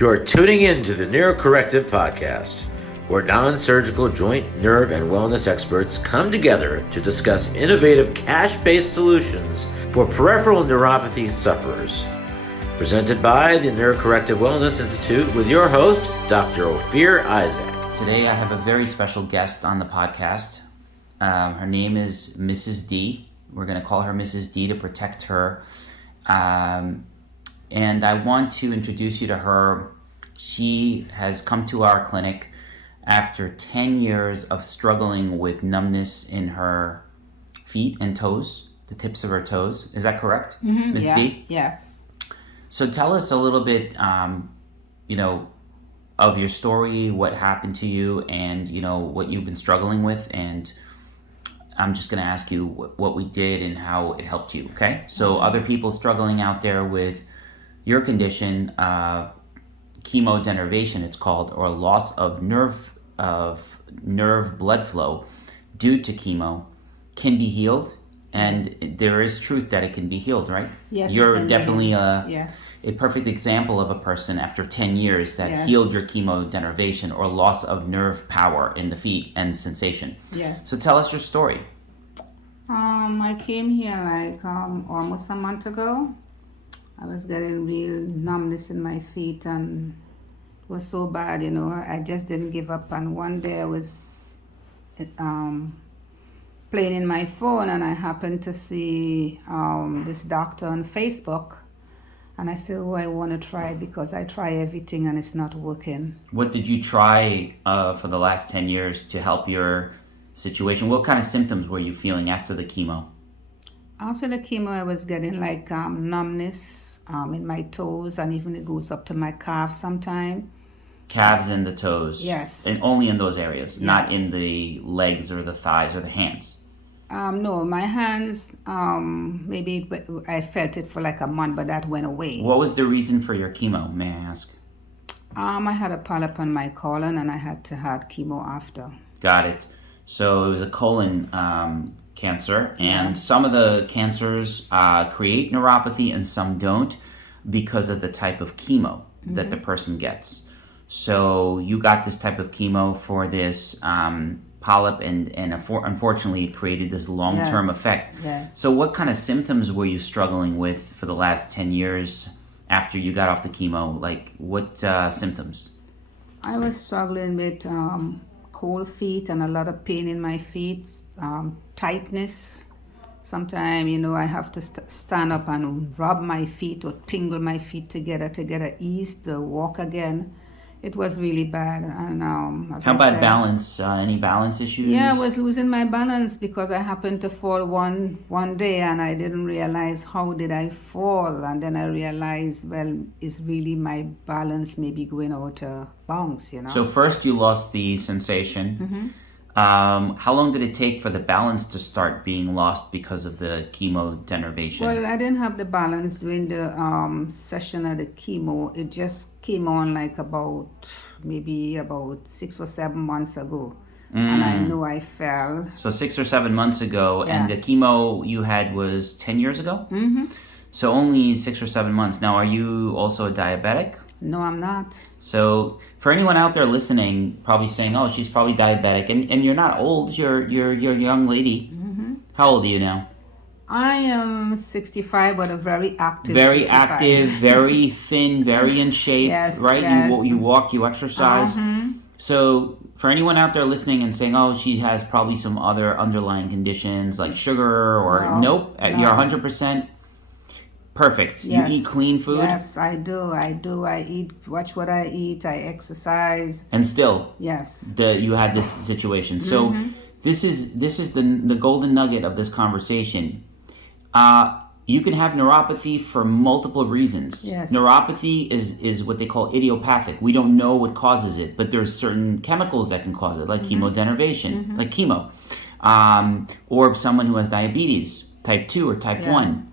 You're tuning in to the Neurocorrective Podcast, where non-surgical joint, nerve, and wellness experts come together to discuss innovative cash-based solutions for peripheral neuropathy sufferers. Presented by the Neurocorrective Wellness Institute with your host, Dr. Ophir Isaac. Today I have a very special guest on the podcast. Her name is Mrs. D. We're going to call her Mrs. D to protect her. And I want to introduce you to her. She has come to our clinic after 10 years of struggling with numbness in her feet and toes, the tips of her toes. Is that correct, Ms. D? Yes. So tell us a little bit, of your story, what happened to you, and, what you've been struggling with. And I'm just going to ask you what we did and how it helped you, okay? So other people struggling out there with your condition, chemo denervation it's called, or loss of nerve blood flow due to chemo, can be healed, and there is truth that it can be healed, right? Yes. You're definitely a perfect example of a person after 10 years that healed your chemo denervation or loss of nerve power in the feet and sensation. Yes. So tell us your story. I came here almost a month ago. I was getting real numbness in my feet and it was so bad, I just didn't give up. And one day I was playing in my phone and I happened to see this doctor on Facebook. And I said, I want to try it because I try everything and it's not working. What did you try for the last 10 years to help your situation? What kind of symptoms were you feeling after the chemo? After the chemo, I was getting numbness in my toes, and even it goes up to my calves sometimes. Calves and the toes? Yes. And only in those areas, not in the legs or the thighs or the hands? No, my hands, maybe I felt it for like a month, but that went away. What was the reason for your chemo, may I ask? I had a polyp on my colon and I had to have chemo after. Got it. So it was a colon cancer, and some of the cancers create neuropathy and some don't because of the type of chemo that the person gets. So you got this type of chemo for this polyp, and unfortunately it created this long-term effect. Yes. So what kind of symptoms were you struggling with for the last 10 years after you got off the chemo? Like what symptoms? I was struggling with cold feet and a lot of pain in my feet, tightness. Sometimes, I have to stand up and rub my feet or tingle my feet together to get an ease to walk again. It was really bad. And how about balance? Any balance issues? Yeah, I was losing my balance because I happened to fall one day and I didn't realize how did I fall. And then I realized, it's really my balance maybe going out of bounds, So first you lost the sensation. Mm-hmm. How long did it take for the balance to start being lost because of the chemo denervation? Well, I didn't have the balance during the session of the chemo. It just came on like about 6 or 7 months ago. And I know I fell. So 6 or 7 months ago, Yeah. and the chemo you had was 10 years ago? Mm-hmm. So only 6 or 7 months. Now, are you also a diabetic? No, I'm not. So for anyone out there listening, probably saying, "Oh, she's probably diabetic," and you're not old. You're a young lady. Mm-hmm. How old are you now? I am 65, but a very active. Very 65. active, very thin, very in shape. Yes, right? yes. You walk, you exercise. So for anyone out there listening and saying, "Oh, she has probably some other underlying conditions like sugar," or nope, you're 100%. Perfect. Yes. You eat clean food? Yes, I do. Watch what I eat. I exercise. And still, yes, you had this situation. So this is the golden nugget of this conversation. You can have neuropathy for multiple reasons. Yes. Neuropathy is what they call idiopathic. We don't know what causes it, but there's certain chemicals that can cause it, like chemo denervation, like chemo. Or someone who has diabetes, type 2 or type 1.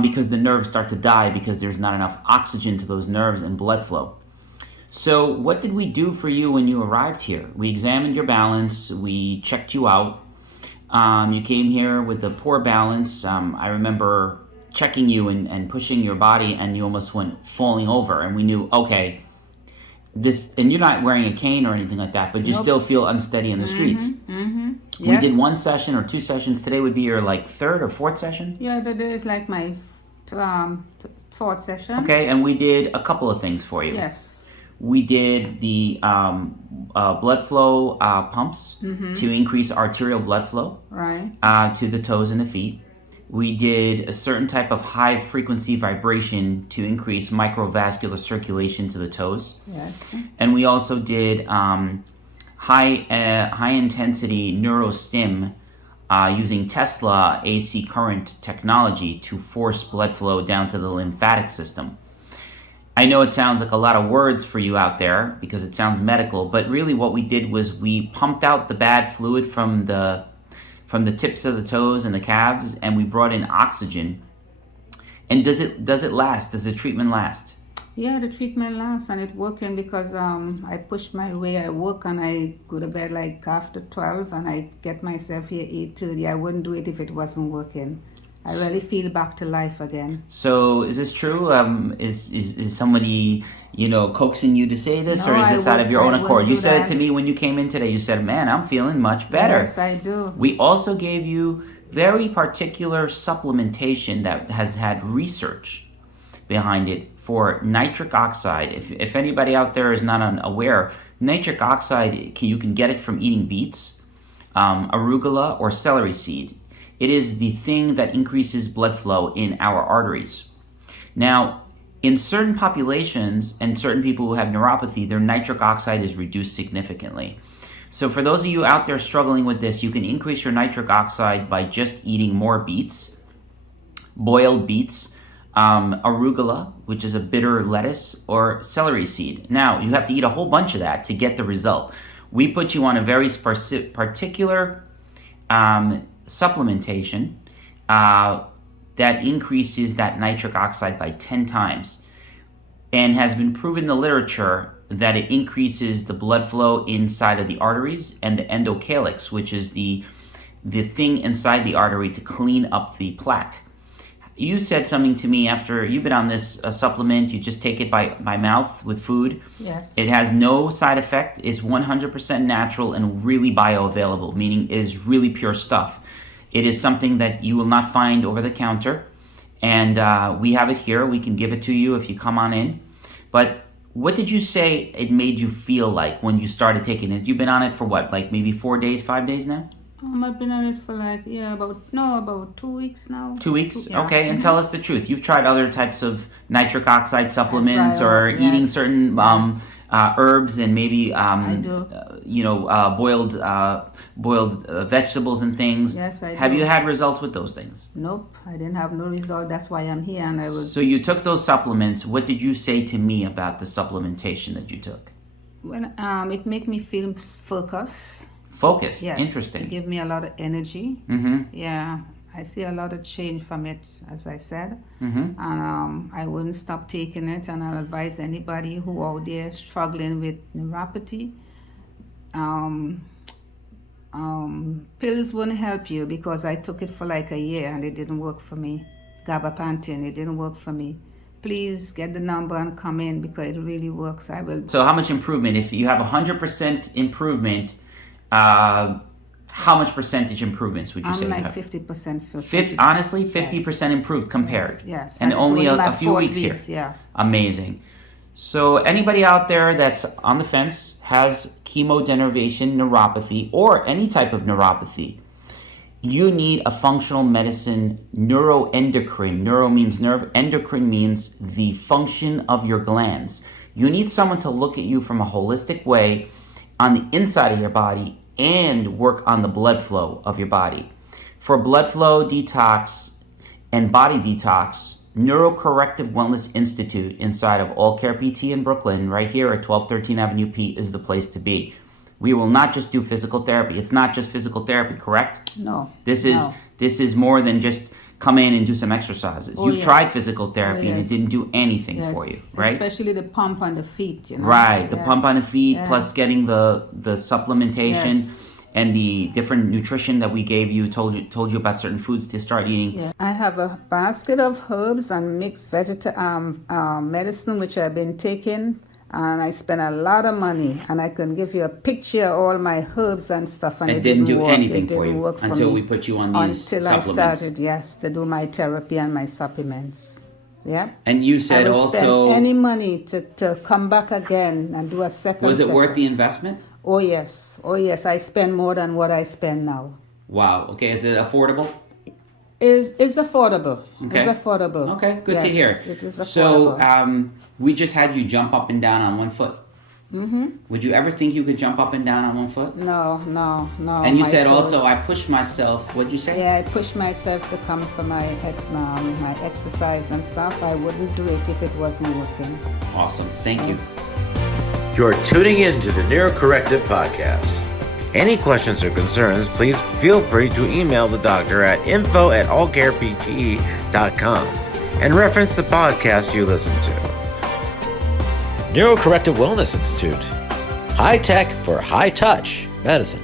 Because the nerves start to die because there's not enough oxygen to those nerves and blood flow. So what did we do for you when you arrived here? We examined your balance. We checked you out. You came here with a poor balance. I remember checking you and pushing your body, and you almost went falling over. And we knew, okay, this, and you're not wearing a cane or anything like that, but you Nope. still feel unsteady in the streets. Yes. We did 1 session or 2 sessions. Today would be your like 3rd or 4th session. Yeah, today is like my fourth session. Okay, and we did a couple of things for you. Yes. We did the blood flow pumps to increase arterial blood flow Right. to the toes and the feet. We did a certain type of high frequency vibration to increase microvascular circulation to the toes. Yes. And we also did high intensity neurostim using Tesla AC current technology to force blood flow down to the lymphatic system. I know it sounds like a lot of words for you out there because it sounds medical, but really what we did was we pumped out the bad fluid from the tips of the toes and the calves, and we brought in oxygen. And does it last? Does the treatment last? Yeah, the treatment lasts and it's working because I push my way. I work and I go to bed like after 12 and I get myself here 8:30. I wouldn't do it if it wasn't working. I really feel back to life again. So is this true? Is somebody coaxing you to say this, No, or is this out of your I own wouldn't accord? You do said it that. to me when you came in today. You said, "Man, I'm feeling much better." Yes, I do. We also gave you very particular supplementation that has had research behind it for nitric oxide. If anybody out there is not aware, nitric oxide, you can get it from eating beets, arugula, or celery seed. It is the thing that increases blood flow in our arteries. Now, in certain populations and certain people who have neuropathy, their nitric oxide is reduced significantly. So for those of you out there struggling with this, you can increase your nitric oxide by just eating more beets, boiled beets, arugula, which is a bitter lettuce, or celery seed. Now, you have to eat a whole bunch of that to get the result. We put you on a very particular supplementation that increases that nitric oxide by 10 times and has been proven in the literature that it increases the blood flow inside of the arteries and the endocalyx, which is the thing inside the artery to clean up the plaque. You said something to me after you've been on this supplement. You just take it by mouth with food. Yes. It has no side effect. It's 100% natural and really bioavailable, meaning it is really pure stuff. It is something that you will not find over the counter. And we have it here. We can give it to you if you come on in. But what did you say it made you feel like when you started taking it? You've been on it for what, like maybe 4 days, 5 days now? I've been on it for like, about 2 weeks now. 2 weeks? Yeah. Okay, and tell us the truth. You've tried other types of nitric oxide supplements or yes, eating certain yes. herbs and maybe I do. boiled vegetables and things. Yes, I Have do. you had results with those things? Nope, I didn't have no result. That's why I'm here and I was... So you took those supplements. What did you say to me about the supplementation that you took? When it make me feel focused. Focus. Yes. Interesting. It give me a lot of energy. Mm-hmm. Yeah, I see a lot of change from it, as I said. Mm-hmm. And I wouldn't stop taking it. And I'll advise anybody who out there struggling with neuropathy. Pills wouldn't help you because I took it for like a year and it didn't work for me. Gabapentin, it didn't work for me. Please get the number and come in because it really works. I will. So how much improvement? If you have 100% improvement, how much percentage improvements would you say I'm you like have? 50%. Honestly, 50% improved compared. Yes. And it's only my a few 4 weeks here. Yeah. Amazing. So anybody out there that's on the fence, has chemodenervation neuropathy or any type of neuropathy, you need a functional medicine neuroendocrine. Neuro means nerve, endocrine means the function of your glands. You need someone to look at you from a holistic way on the inside of your body and work on the blood flow of your body. For blood flow detox and body detox, Neurocorrective Wellness Institute inside of All Care PT in Brooklyn, right here at 1213 Avenue P, is the place to be. We will not just do physical therapy. It's not just physical therapy, correct? No. This no. is more than just come in and do some exercises. Oh, You've yes. tried physical therapy and it yes. didn't do anything Yes. for you, right? Especially the pump on the feet, you know. Right, the Yes. pump on the feet Yes. plus getting the supplementation Yes. and the different nutrition that we gave you, told you about certain foods to start eating. Yeah. I have a basket of herbs and mixed medicine which I've been taking And I spent a lot of money, and I can give you a picture of all my herbs and stuff, and It didn't do work. anything It for didn't you work for until me we put you on these until supplements. I started, yes, to do my therapy and my supplements. Yeah. And you said I would also, spend any money to come back again and do a second was it session. worth the investment? Oh yes, I spend more than what I spend now. Wow. Okay. Is it affordable? It's affordable. Okay. It's affordable. Okay. Good to Yes, hear. It is affordable. So, we just had you jump up and down on one foot. Mm-hmm. Would you ever think you could jump up and down on one foot? No. And you said toes. also, I pushed myself. What'd you say? Yeah, I push myself to come for my exercise and stuff. I wouldn't do it if it wasn't working. Awesome. Thank you. Yes. You're tuning in to the Neurocorrective Podcast. Any questions or concerns, please feel free to email the doctor at info@allcarepte.com and reference the podcast you listen to. Neurocorrective Wellness Institute. High tech for high touch medicine.